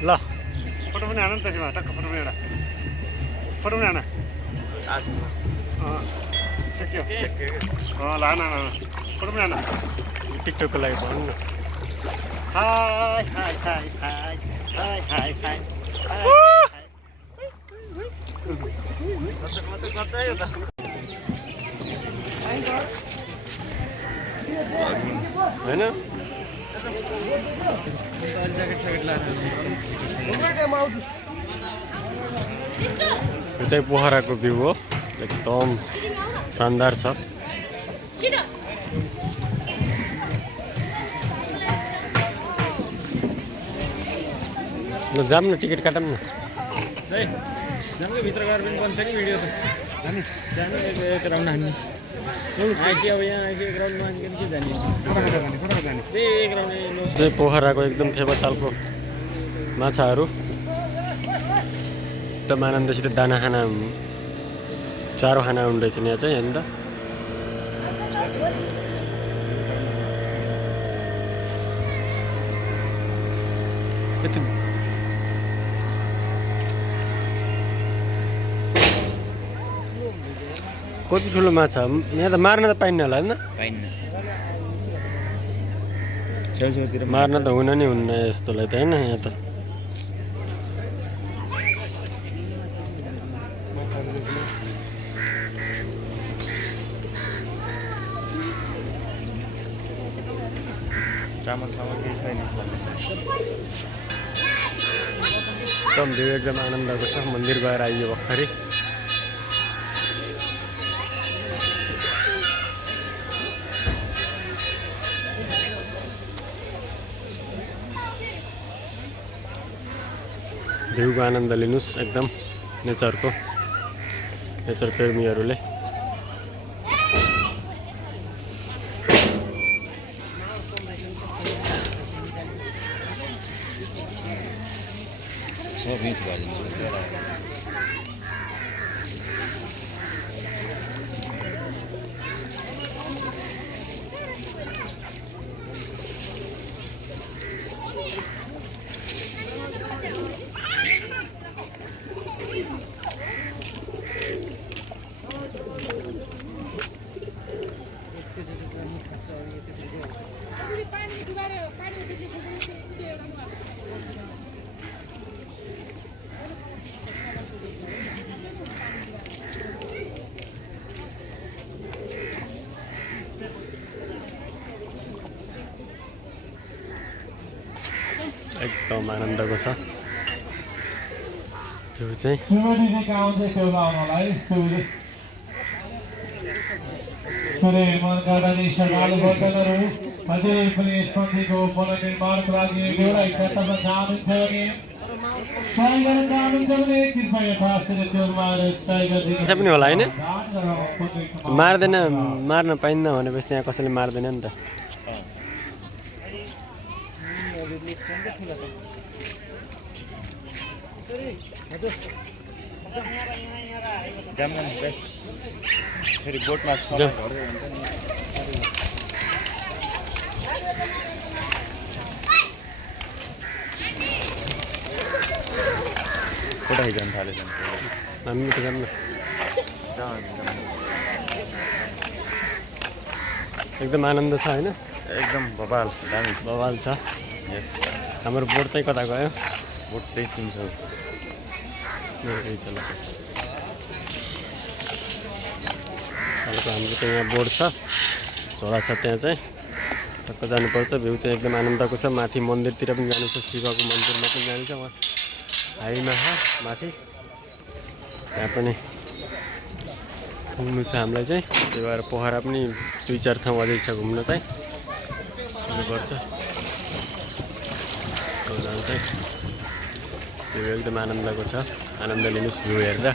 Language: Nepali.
ल फोटो पनि हान नि त्यसमा टक्क फोटो पनि एउटा फोटो पनि हान ल हान फोटो पनि हान टिकटकको लागि भन्नु न high high high high high high high होइन यो चाहिँ पोखराको भ्यू हो एकदम शानदार छ जाम न टिकट काटौँ न भित्र गएर पनि बन्छ कि भिडियो त जानु एक राउन्ड हान्ने आइसी अब यहाँ आइसी एक राउन्डमा हान्ने के जाने एक राउन्ड चाहिँ पोखराको एकदम फेमस खालको माछाहरू एकदम आनन्दसित दाना खाना चारो खाना हुँदैछ यहाँ चाहिँ हेर्नु त यस्तो कति ठुलो माछा यहाँ त मार्न त पाइन्न होला होइन पाइन्न मार्न त हुन नि हुन्न यस्तोलाई त होइन यहाँ त चामल केही छैन एकदम भ्यू एकदम आनन्दको छ मन्दिर गएर आइयो भर्खरै भ्यूको आनन्द लिनुहोस् एकदम नेचर प्रेमीहरूले एकदम आनन्दको छ त्यो चाहिँ पनि होला होइन मार्दैन मार्न पाइन्न भनेपछि त्यहाँ कसैले मार्दैन नि त फेरि बोटमा कोटा जान थाले हामी त जान्न एकदम आनन्द छ होइन एकदम बवाल दामी बवाल छ यस हाम्रो बोट चाहिँ कता गयो बोट त्यही चिम्छौ हाम्रो चाहिँ यहाँ बोर्ड छ झोला छ त्यहाँ चाहिँ टक्क जानुपर्छ भ्यू चाहिँ एकदम आनन्दको छ माथि मन्दिरतिर पनि जानु छ शिवको मन्दिरमा पनि जानु छ वहाँ हाईमा छ माथि त्यहाँ पनि घुम्नु छ हामीलाई चाहिँ त्यही भएर पोखरा पनि 2-4 ठाउँ अझै छ घुम्न चाहिँ जानुपर्छ भ्यू एकदम आनन्दको छ आनन्द लिनुहोस् भ्यू हेर्दा